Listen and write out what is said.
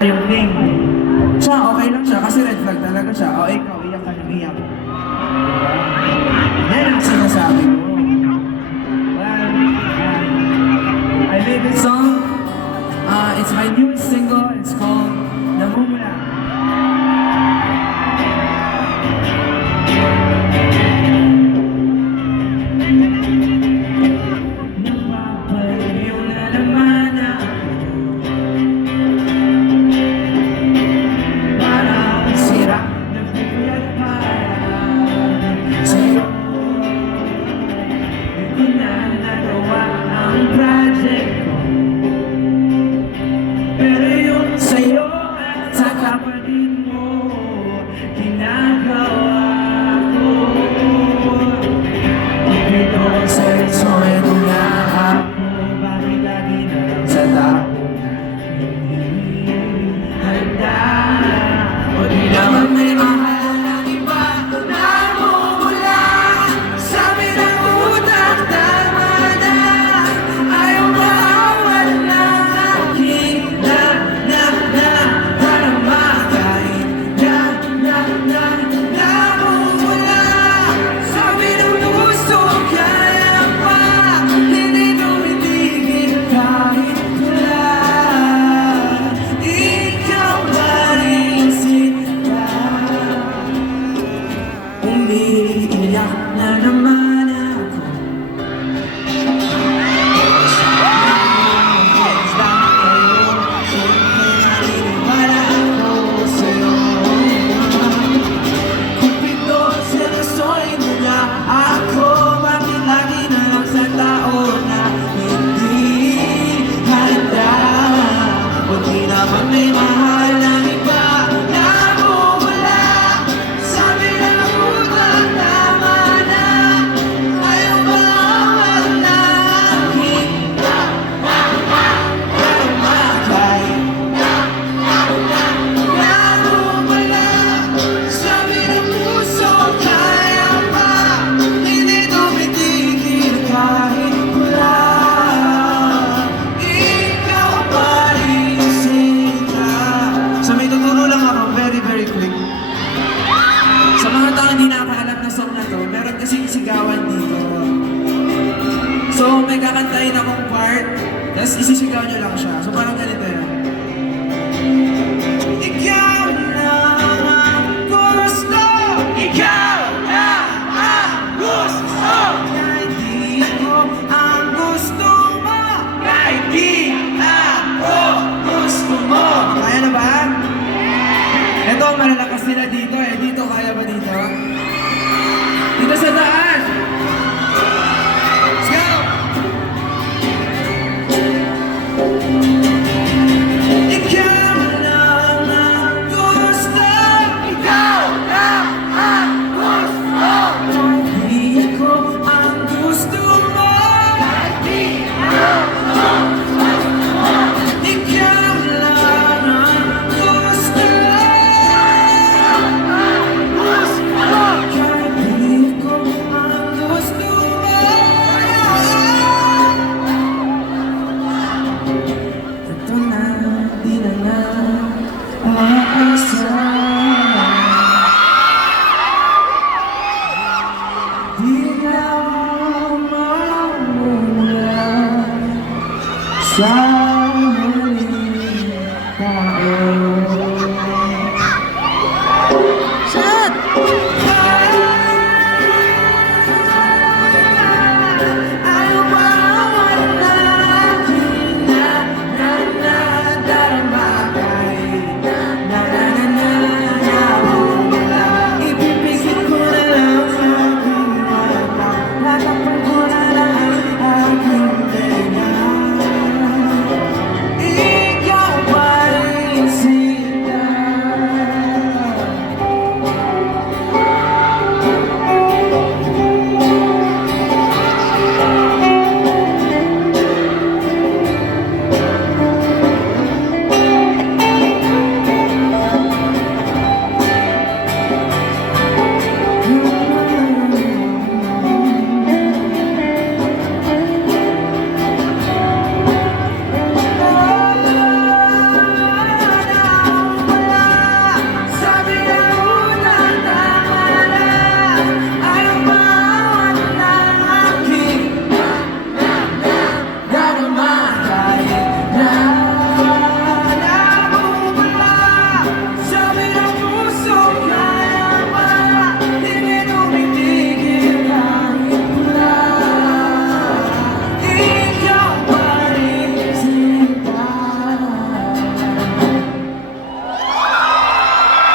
yung name. Siya, okay lang siya kasi red flag talaga siya. O ikaw, iyak ka ng iyak. Yan ang sinasabi ko. Well, I made this song. It's my newest single. It's called Namumula. Umiiyak na naman ako. Naniniwala ako sa'yo. Kupido, seryoso'y nila ako. Bakit lagi na lang sa tao na hindi handa? O di naman may mahal ng iba. Sa mga tao hindi nakakaalam na song na to, meron kasing sigawan dito. So may kakantahin akong part, tapos isisigaw nyo lang siya. So parang ganito yan. Ikaw na ang gusto! Ikaw na ang gusto! Kahit di ako ang gusto mo! Kahit di ako gusto mo! Kaya na ba? Ito, malalakas nila dito.